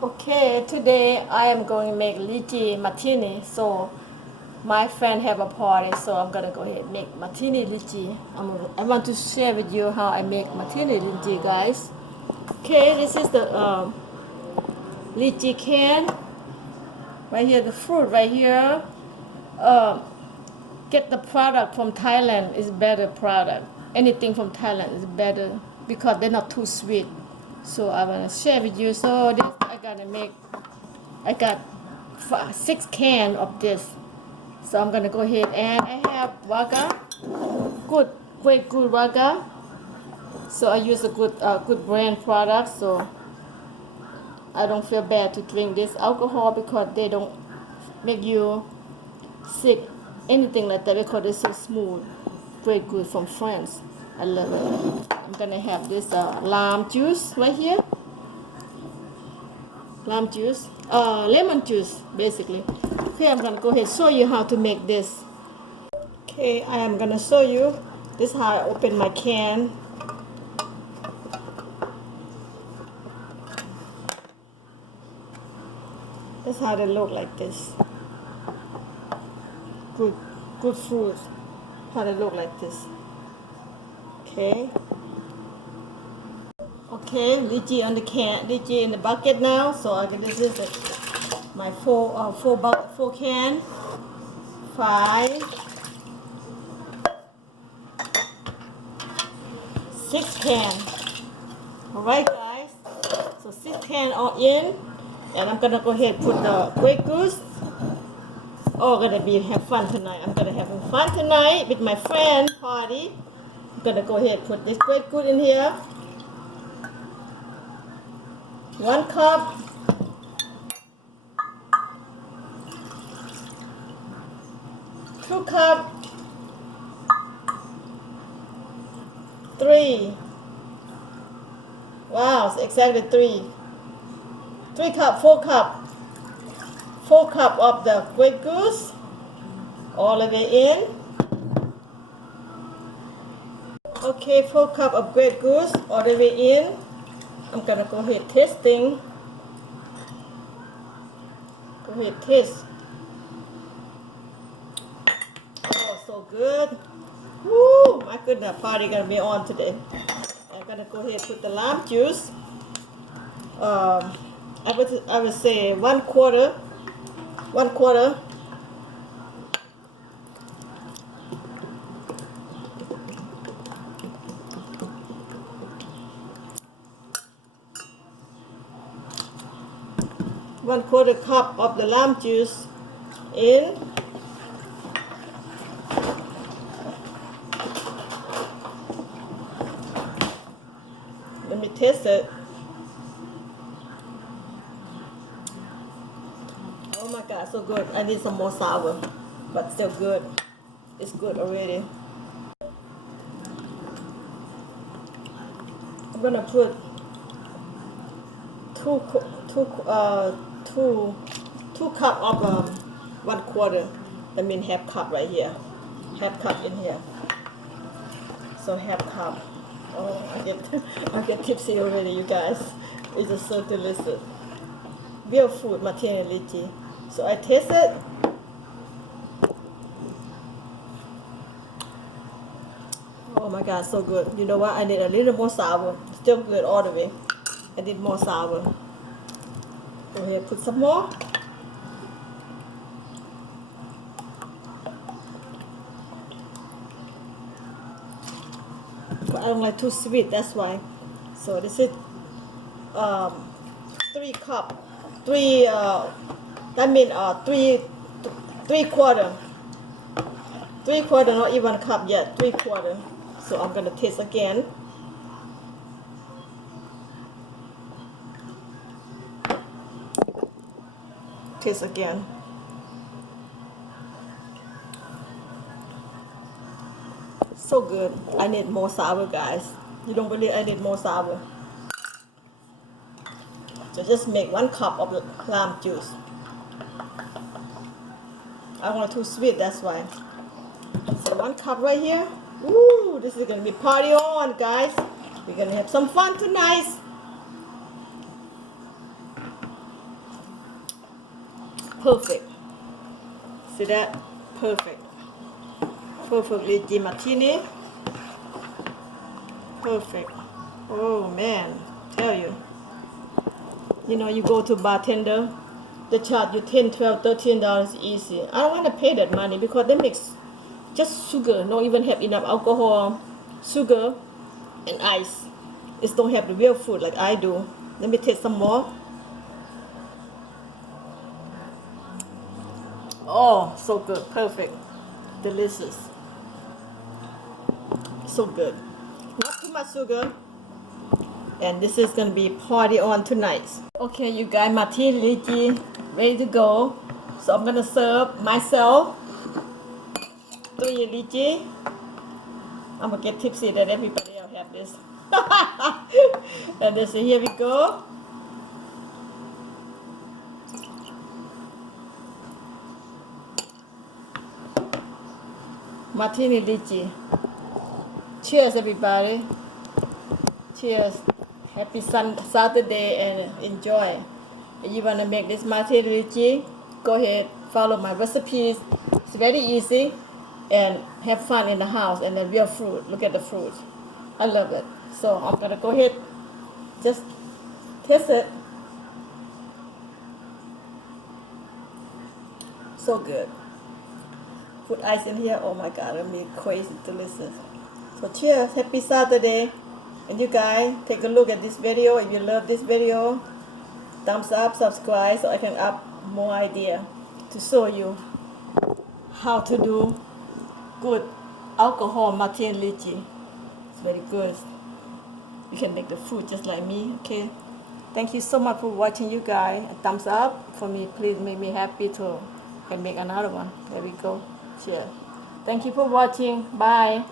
Okay, today I am going to make lychee martini. So my friend have a party, so I'm gonna go ahead and make martini lychee. I want to share with you how I make martini lychee, guys. Okay, this is the lychee can. Right here, the fruit right here. Um, get the product from Thailand is better product. Anything from Thailand is better because they're not too sweet. So I wanna share with you. So this I got 6 cans of this. So I'm gonna go ahead and I have vodka, great good vodka. So I use a good brand product. So I don't feel bad to drink this alcohol because they don't make you sick, anything like that because it's so smooth. Great good from France. I love it. I'm gonna have this lime juice right here. Lime juice, lemon juice basically. Okay, I'm gonna go ahead and show you how to make this. Okay, I am gonna show you. This is how I open my can. That's how they look like this. Good fruit. How they look like this. Okay. Okay, lychee on the can, lychee in the bucket now. So this is my four can. 5, 6 can. Alright guys, so 6 can all in, and I'm gonna go ahead and put the Grey Goose. Oh, gonna have fun tonight. I'm gonna have fun tonight with my friend party. I'm gonna go ahead and put this Grey Goose in here. 1 cup. 2 cup. 3. Wow, it's exactly 3. 3 cup, 4 cup. 4 cup of the Grey Goose. All the way in. Okay, 4 cup of Grey Goose all the way in. I'm gonna go ahead tasting. Go ahead taste. Oh, so good. Woo! My goodness, party gonna be on today. I'm gonna go ahead and put the lime juice. I would say 1/4. 1/4. One-quarter cup of the lime juice in. Let me taste it. Oh my God, so good. I need some more sour, but still good. It's good already. I'm gonna put two cup of 1/4. That means half cup right here. Half cup in here. So half cup. Oh, I get tipsy already, you guys. It's just so delicious. Real food, Martini lychee. So I taste it. Oh my God, so good. You know what? I need a little more sour. Still good all the way. I need more sour. Go ahead, put some more. But I don't like too sweet, that's why. So this is 3 cup. 3 that means 3/4. 3/4, not even cup yet. 3/4. So I'm gonna taste again. Taste again. So good. I need more sour, guys. You don't believe I need more sour. So just make 1 cup of lime juice. I want it too sweet, that's why. So 1 cup right here. Ooh, this is gonna be party on, guys. We're gonna have some fun tonight. perfect. See that? Perfect. Perfect lychee martini. Perfect. Oh man, tell you. You know, you go to bartender, they charge you $10, $12, $13 easy. I don't want to pay that money because they mix just sugar, not even have enough alcohol, sugar, and ice. It don't have the real fruit like I do. Let me taste some more. Oh, so good, perfect, delicious, so good. Not too much sugar. And this is gonna be party on tonight. Okay, you guys, Martini lychee ready to go. So I'm gonna serve myself 3 lychee. I'm gonna get tipsy that everybody else have this. And this, here we go. Martini lychee. Cheers, everybody. Cheers. Happy Saturday and enjoy. If you want to make this Martini lychee, go ahead, follow my recipes. It's very easy and have fun in the house and the real fruit. Look at the fruit. I love it. So I'm going to go ahead, just taste it. So good. Put ice in here. Oh my God, it'll be crazy delicious. So cheers. Happy Saturday. And you guys, take a look at this video. If you love this video, thumbs up, subscribe so I can up more idea to show you how to do good alcohol Martini lychee. It's very good. You can make the food just like me, okay? Thank you so much for watching, you guys. A thumbs up for me. Please make me happy to can make another one. There we go. Cheers. Thank you for watching. Bye.